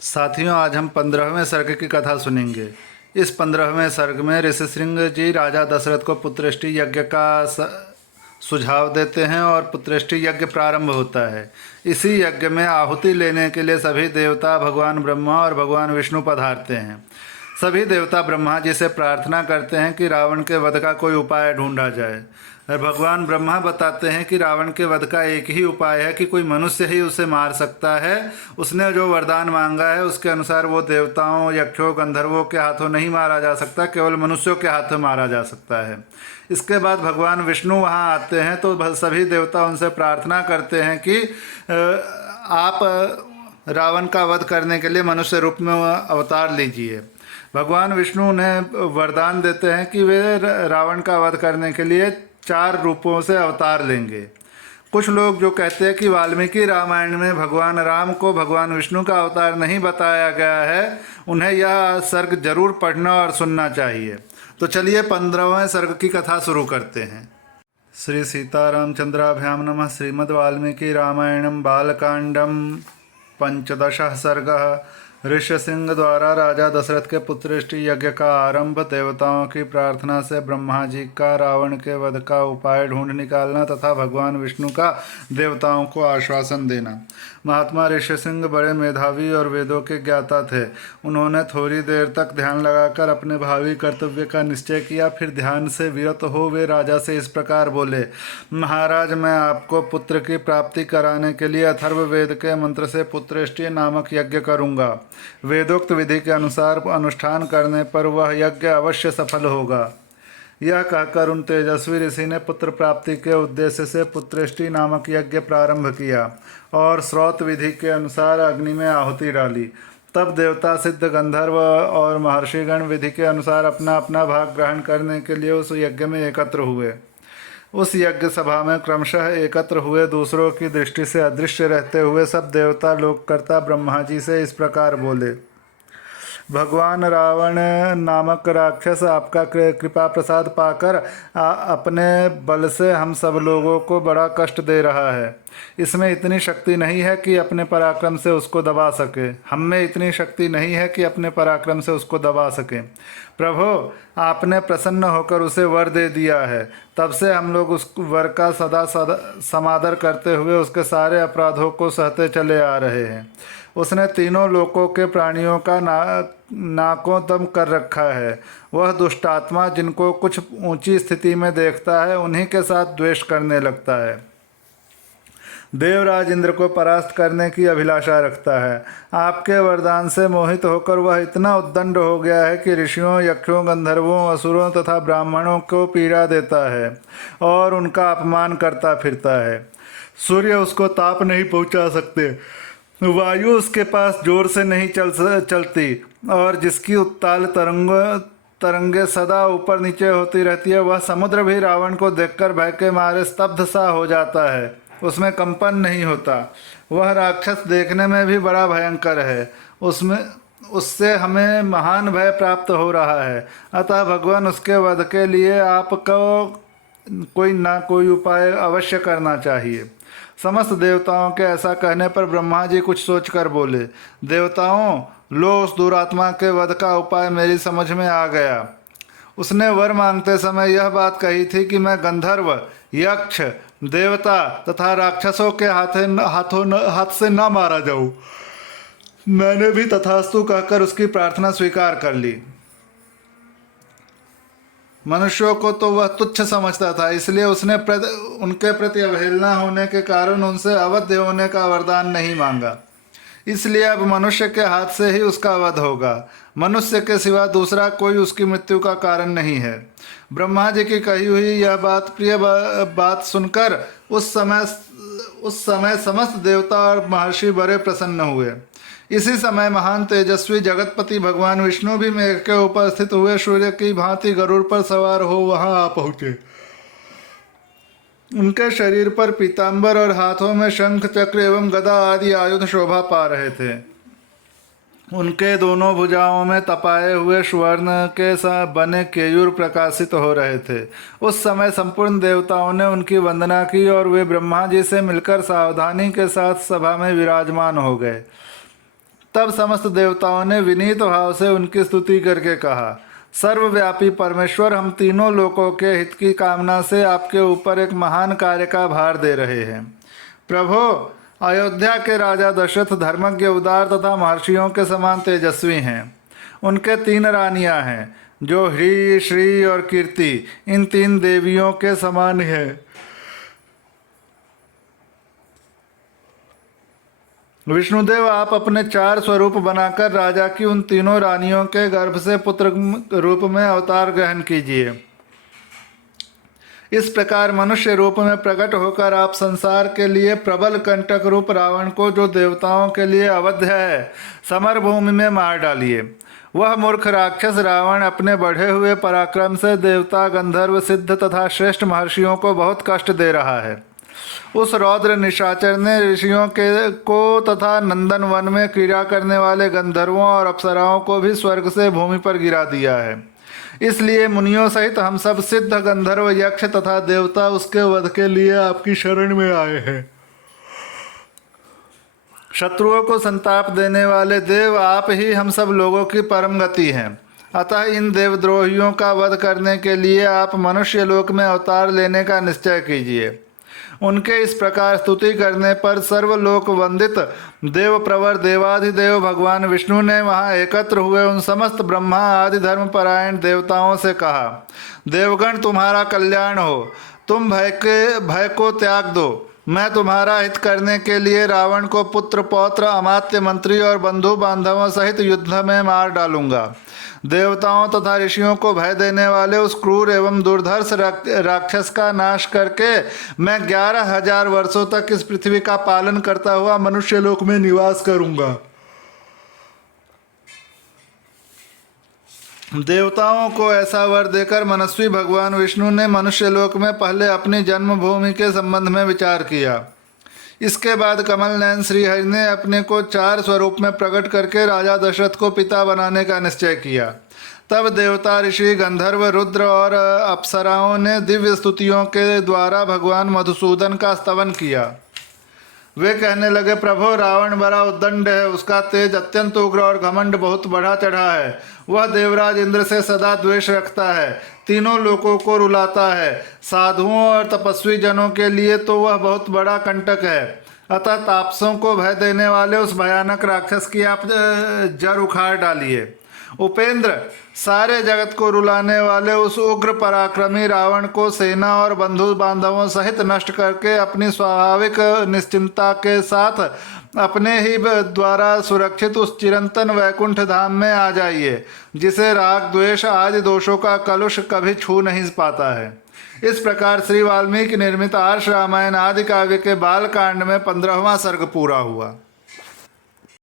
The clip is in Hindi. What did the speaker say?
साथियों, आज हम 15वें सर्ग की कथा सुनेंगे। इस 15वें सर्ग में ऋषिशृंग जी राजा दशरथ को पुत्रेष्टि यज्ञ का सुझाव देते हैं और पुत्रेष्टि यज्ञ प्रारंभ होता है। इसी यज्ञ में आहुति लेने के लिए सभी देवता भगवान ब्रह्मा और भगवान विष्णु पधारते हैं। सभी देवता ब्रह्मा जी से प्रार्थना करते हैं कि रावण के वध का कोई उपाय ढूंढा जाए। भगवान ब्रह्मा बताते हैं कि रावण के वध का एक ही उपाय है कि कोई मनुष्य ही उसे मार सकता है। उसने जो वरदान मांगा है उसके अनुसार वो देवताओं, यक्षों, गंधर्वों के हाथों नहीं मारा जा सकता, केवल मनुष्यों के हाथों मारा जा सकता है। इसके बाद भगवान विष्णु वहाँ आते हैं तो सभी देवता उनसे प्रार्थना करते हैं कि आप रावण का वध करने के लिए मनुष्य रूप में अवतार लीजिए। भगवान विष्णु उन्हें वरदान देते हैं कि वे रावण का वध करने के लिए 4 रूपों से अवतार लेंगे। कुछ लोग जो कहते हैं कि वाल्मीकि रामायण में भगवान राम को भगवान विष्णु का अवतार नहीं बताया गया है, उन्हें यह सर्ग जरूर पढ़ना और सुनना चाहिए। तो चलिए 15वें सर्ग की कथा शुरू करते हैं। श्री सीतारामचंद्राभ्याम नमः। श्रीमद् वाल्मीकि रामायणम बालकांडम 15 सर्गः। ऋष्यसिंह द्वारा राजा दशरथ के पुत्रेष्टि यज्ञ का आरंभ। देवताओं की प्रार्थना से ब्रह्मा जी का रावण के वध का उपाय ढूंढ निकालना तथा भगवान विष्णु का देवताओं को आश्वासन देना। महात्मा ऋष्यसिंह बड़े मेधावी और वेदों के ज्ञाता थे। उन्होंने थोड़ी देर तक ध्यान लगाकर अपने भावी कर्तव्य का निश्चय किया। फिर ध्यान से विरत हो वे राजा से इस प्रकार बोले, महाराज, मैं आपको पुत्र की प्राप्ति कराने के लिए अथर्ववेद के मंत्र से पुत्रेष्टि नामक यज्ञ करूंगा। वेदोक्त विधि के अनुसार अनुष्ठान करने पर वह यज्ञ अवश्य सफल होगा। यह कहकर उन तेजस्वी ऋषि ने पुत्र प्राप्ति के उद्देश्य से पुत्रेष्टि नामक यज्ञ प्रारंभ किया और श्रौत विधि के अनुसार अग्नि में आहुति डाली। तब देवता, सिद्ध, गंधर्व और महर्षिगण विधि के अनुसार अपना अपना भाग ग्रहण करने के लिए उस यज्ञ में एकत्र हुए। उस यज्ञ सभा में क्रमशः एकत्र हुए दूसरों की दृष्टि से अदृश्य रहते हुए सब देवता लोककर्ता ब्रह्मा जी से इस प्रकार बोले, भगवान रावण नामक राक्षस आपका कृपा प्रसाद पाकर अपने बल से हम सब लोगों को बड़ा कष्ट दे रहा है। इसमें इतनी शक्ति नहीं है कि अपने पराक्रम से उसको दबा सके। हम में इतनी शक्ति नहीं है कि अपने पराक्रम से उसको दबा सके। प्रभु, आपने प्रसन्न होकर उसे वर दे दिया है। तब से हम लोग उस वर का सदा समादर करते हुए उसके सारे अपराधों को सहते चले आ रहे हैं। उसने तीनों लोकों के प्राणियों का नाकों दम कर रखा है। वह दुष्टात्मा जिनको कुछ ऊंची स्थिति में देखता है उन्हीं के साथ द्वेष करने लगता है। देवराज इंद्र को परास्त करने की अभिलाषा रखता है। आपके वरदान से मोहित होकर वह इतना उद्दंड हो गया है कि ऋषियों, यक्षों, गंधर्वों, असुरों तथा ब्राह्मणों को पीड़ा देता है और उनका अपमान करता फिरता है। सूर्य उसको ताप नहीं पहुंचा सकते, वायु उसके पास जोर से नहीं चलती और जिसकी उत्ताल तरंगे सदा ऊपर नीचे होती रहती है, वह समुद्र भी रावण को देखकर भय के मारे स्तब्ध सा हो जाता है, उसमें कंपन नहीं होता। वह राक्षस देखने में भी बड़ा भयंकर है, उससे हमें महान भय प्राप्त हो रहा है। अतः भगवान उसके वध के लिए आपको कोई ना कोई उपाय अवश्य करना चाहिए। समस्त देवताओं के ऐसा कहने पर ब्रह्मा जी कुछ सोचकर बोले, देवताओं, लो, उस दुरात्मा के वध का उपाय मेरी समझ में आ गया। उसने वर मांगते समय यह बात कही थी कि मैं गंधर्व, यक्ष, देवता तथा राक्षसों के हाथ से न मारा जाऊं। मैंने भी तथास्तु कहकर उसकी प्रार्थना स्वीकार कर ली। मनुष्यों को तो वह तुच्छ समझता था, इसलिए उसने उनके प्रति अवहेलना होने के कारण उनसे अवध्य होने का वरदान नहीं मांगा। इसलिए अब मनुष्य के हाथ से ही उसका वध होगा। मनुष्य के सिवा दूसरा कोई उसकी मृत्यु का कारण नहीं है। ब्रह्मा जी की कही हुई यह प्रिय बात सुनकर उस समय समस्त देवता और महर्षि बड़े प्रसन्न हुए। इसी समय महान तेजस्वी जगतपति भगवान विष्णु भी मेघ के ऊपर स्थित हुए सूर्य की भांति गरुड़ पर सवार हो वहां आ पहुंचे। उनके शरीर पर पीतांबर और हाथों में शंख, चक्र एवं गदा आदि आयुध शोभा पा रहे थे। उनके दोनों भुजाओं में तपाए हुए स्वर्ण के बने केयूर प्रकाशित हो रहे थे। उस समय संपूर्ण देवताओं ने उनकी वंदना की और वे ब्रह्मा जी से मिलकर सावधानी के साथ सभा में विराजमान हो गए। तब समस्त देवताओं ने विनीत भाव से उनकी स्तुति करके कहा, सर्वव्यापी परमेश्वर, हम तीनों लोकों के हित की कामना से आपके ऊपर एक महान कार्य का भार दे रहे हैं। प्रभो, अयोध्या के राजा दशरथ धर्मज्ञ, उदार तथा महर्षियों के समान तेजस्वी हैं। उनके 3 रानियां हैं जो ह्री, श्री और कीर्ति इन 3 देवियों के समान है। विष्णुदेव, आप अपने 4 स्वरूप बनाकर राजा की उन तीनों रानियों के गर्भ से पुत्र रूप में अवतार ग्रहण कीजिए। इस प्रकार मनुष्य रूप में प्रकट होकर आप संसार के लिए प्रबल कंटक रूप रावण को, जो देवताओं के लिए अवध्य है, समर भूमि में मार डालिए। वह मूर्ख राक्षस रावण अपने बढ़े हुए पराक्रम से देवता, गंधर्व, सिद्ध तथा श्रेष्ठ महर्षियों को बहुत कष्ट दे रहा है। उस रौद्र निशाचर ने ऋषियों को तथा नंदन वन में क्रीड़ा करने वाले गंधर्वों और अप्सराओं को भी स्वर्ग से भूमि पर गिरा दिया है। इसलिए मुनियों सहित हम सब सिद्ध, गंधर्व, यक्ष तथा देवता उसके वध के लिए आपकी शरण में आए हैं। शत्रुओं को संताप देने वाले देव, आप ही हम सब लोगों की परम गति हैं। अतः इन देवद्रोहियों का वध करने के लिए आप मनुष्य लोक में अवतार लेने का निश्चय कीजिए। उनके इस प्रकार स्तुति करने पर सर्वलोक वंदित देव प्रवर देवाधिदेव भगवान विष्णु ने वहां एकत्र हुए उन समस्त ब्रह्मा आदि धर्मपरायण देवताओं से कहा, देवगण, तुम्हारा कल्याण हो। तुम भय को त्याग दो। मैं तुम्हारा हित करने के लिए रावण को पुत्र, पौत्र, अमात्य, मंत्री और बंधु बांधवों सहित युद्ध में मार डालूंगा। देवताओं तथा ऋषियों को भय देने वाले उस क्रूर एवं दुर्धर्ष राक्षस का नाश करके मैं 11,000 वर्षों तक इस पृथ्वी का पालन करता हुआ मनुष्य लोक में निवास करूंगा। देवताओं को ऐसा वर देकर मनस्वी भगवान विष्णु ने मनुष्य लोक में पहले अपनी जन्मभूमि के संबंध में विचार किया। इसके बाद कमल नयन श्रीहरि ने अपने को 4 स्वरूप में प्रकट करके राजा दशरथ को पिता बनाने का निश्चय किया। तब देवता, ऋषि, गंधर्व, रुद्र और अप्सराओं ने दिव्य स्तुतियों के द्वारा भगवान मधुसूदन का स्तवन किया। वे कहने लगे, प्रभो, रावण बड़ा उद्दंड है, उसका तेज अत्यंत उग्र और घमंड बहुत बढ़ा चढ़ा है। वह देवराज इंद्र से सदा द्वेष रखता है, तीनों लोकों को रुलाता है। साधुओं और तपस्वी जनों के लिए तो वह बहुत बड़ा कंटक है। अतः तापसों को भय देने वाले उस भयानक राक्षस की आप जड़ उखाड़ डालिए। उपेंद्र, सारे जगत को रुलाने वाले उस उग्र पराक्रमी रावण को सेना और बंधु बांधवों सहित नष्ट करके अपनी स्वाभाविक निश्चिंतता के साथ अपने ही द्वारा सुरक्षित उस चिरंतन वैकुंठ धाम में आ जाइए, जिसे राग, द्वेष आदि दोषों का कलुष कभी छू नहीं पाता है। इस प्रकार श्री वाल्मीकि निर्मित आर्ष रामायण आदि काव्य के बाल कांड में 15वां सर्ग पूरा हुआ।